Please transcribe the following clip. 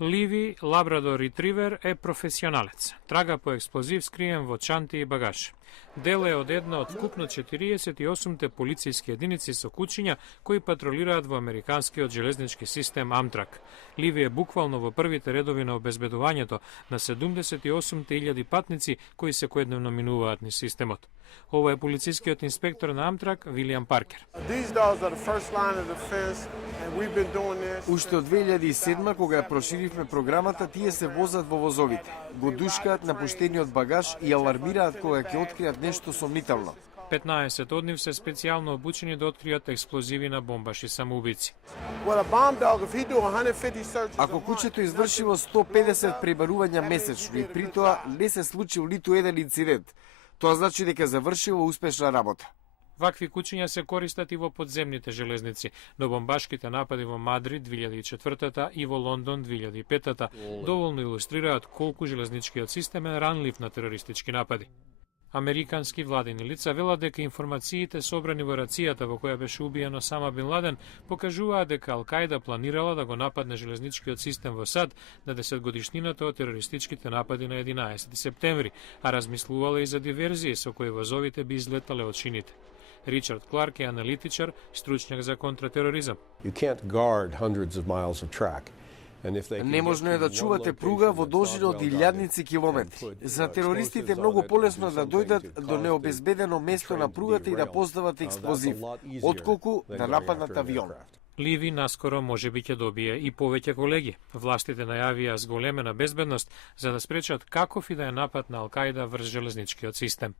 Ливи, лабрадор ретривер, е професионалец. Трага по експлозив скриен во чанти и багаж. Дел е од една од вкупно 48 полицијски единици со кучиња кои патролираат во американскиот железнички систем Амтрак. Ливи е буквално во првите редови на обезбедувањето на 78.000 патници кои секојдневно минуваат низ системот. Ова е полицискиот инспектор на Амтрак Вилијам Паркер. Уште од 2007 кога ја проширивме програмата, тие се возат во возовите, го душкаат напуштениот багаж и алармираат кога ќе откријат нешто сомнително. 15 од нив се специјално обучени да откријат експлозиви на бомбаши самоубици. Ако кучето извршило 150 пребарувања месечно и при тоа не се случил ниту еден инцидент, тоа значи дека завршило успешна работа. Вакви кучиња се користат и во подземните железници, но бомбашките напади во Мадрид 2004 и во Лондон 2005 доволно илустрираат колку железничкиот систем е ранлив на терористички напади. Американски владини лица велат дека информациите собрани во рацијата во која беше убиен Осама Бин Ладен покажуваат дека Ал-Кајда планирала да го нападне железничкиот систем во САД на 10-годишнината од терористичките напади на 11 септември, а размислувала и за диверзии со кои возовите би излетале од шините. Ричард Кларк е аналитичар, стручњак за контратероризам. Неможно е да чувате пруга во должина од илјадници километри. За терористите многу полесно да дојдат до необезбедено место на пругата и да постават експлозив, отколку да нападнат авион. Ливи наскоро можеби ќе добие и повеќе колеги. Властите најавија зголемена безбедност за да спречат каков и да е напад на Ал-Кајда врз железничкиот систем.